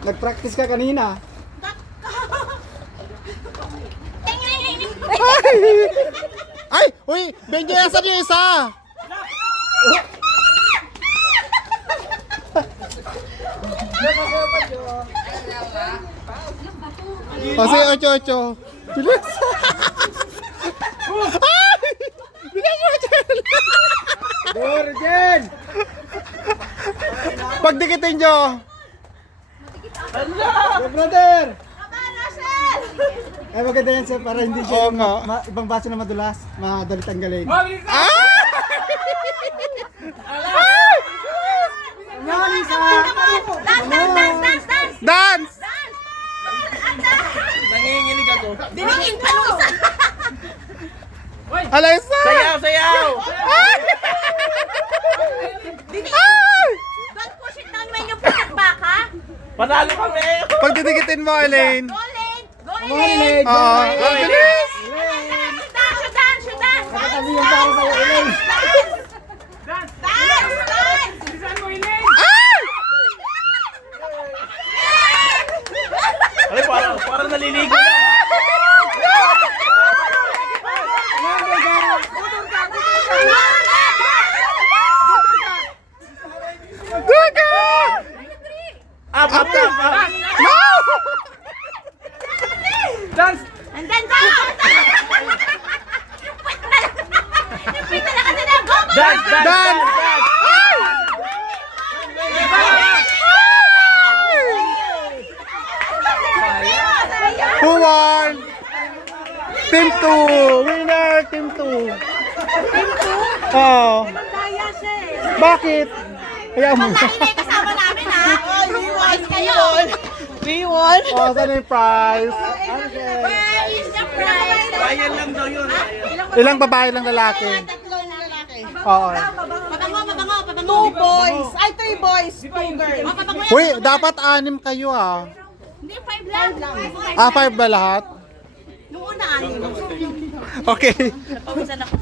Nag-practice ka kanina. Ay! Uy! Benjo, asan yung isa? Kasi 8-8. Bilis! Ay! Bilis mo dyan! Virgin! Pagdikitin nyo! Hey, brother! Eh, maganda yan sir, para hindi siya Oo nga. ibang baso na madulas, madali tanggalin. Ah! Yan, isa! Dance! Nanginginig ako. Dinigin pa nung isa. Alaysa! Sayaw, sayaw! Don't push it down when you put it back, ha? Panalo kami! Pagdidikitin mo, Elaine. Go, Lane! Go, Come on, Elaine! Oo. Bilis! Shoot dance! Nakatabi yung para sa'yo, Elaine! Dance! Ay, parang naliligo na. Duga! Up! No! And then down! Yung pwede na kasi na, go! Dance! Dance! Ay! Who won? Team 2! Winner! Team 2! Team 2? Oo. Bakit? Kaya mo. Dahil na yung kasama namin, ha? Wise kayo! Oh, saan yung prize? Where is the prize? Bayan lang daw yun. Ilang babae lang lalaki? Tatlong lalaki. Oo. Pabango. 2 boys. Ay, 3 boys. 2 girls. Pabango yan. Uy, dapat 6 kayo ah. Hindi, 5 lang. Ah, 5 ba lahat? Nung una, 6. Okay. Pawisan ako.